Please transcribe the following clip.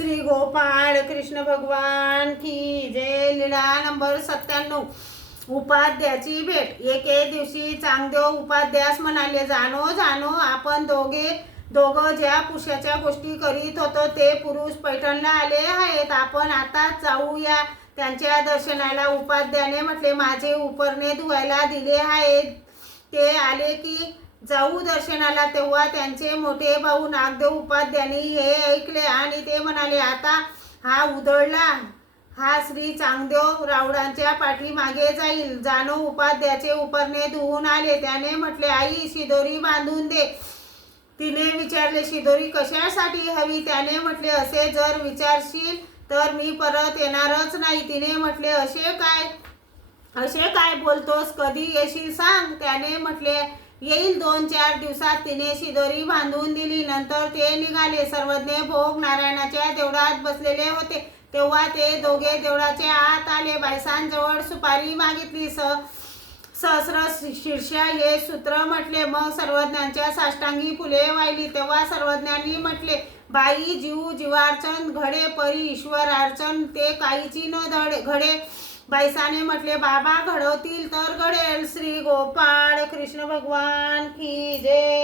श्री गोपाळ कृष्ण भगवान की जय लीळा नंबर सत्त्याण्णव. उपाध्याची भेट. एके दिवशी चांगदेव उपाध्यास म्हणाले जाणो जाणो आपण दोघे दोघं ज्या पुरुषाच्या गोष्टी करीत होतो ते पुरुष पैठणला आले आहेत. आपण आताच जाऊया. त्यांच्या दर्शनाला उपाध्याने म्हटले माझे उपरणे धुवायला दिले आहेत. ते आले की जाऊ दर्शनाला तेव्हा त्यांचे मोठे भाऊ नागदेव उपाध्यानी हे ऐकले आणि ते म्हणाले आता हा उधळला. हा श्री चांगदेव रावडांच्या पाठीमागे जाईल. जाणो उपाध्याचे उपरणे धुवून आले. त्याने म्हटले आई शिदोरी बांधून दे. तिने विचारले शिदोरी कशासाठी हवी? त्याने म्हटले असे जर विचारशील तर मी परत येणारच नाही. तिने म्हटले असे काय? असे काय बोलतोस? कधी येशील सांग. त्याने म्हटले येईल दोन चार दिवसात तिने शिदोरी बांधून दिली. नंतर ते निघाले. सर्वज्ञ भोग नारायणाच्या देवळात बसलेले होते. तेव्हा ते दोघे देवळाच्या आत आले. बायसांजवळ सुपारी मागितली. स सहस्र शीर्षा हे सूत्र म्हटले. मग सर्वज्ञांच्या साष्टांगी फुले वाहिली. तेव्हा सर्वज्ञांनी म्हटले बाई जीव जीवार्चन घडे परी ईश्वरार्चन ते काहीची न धडे घडे. बायसाने म्हटले बाबा घडवतील तर घडेल. श्री गोपाळ कृष्ण भगवान की जय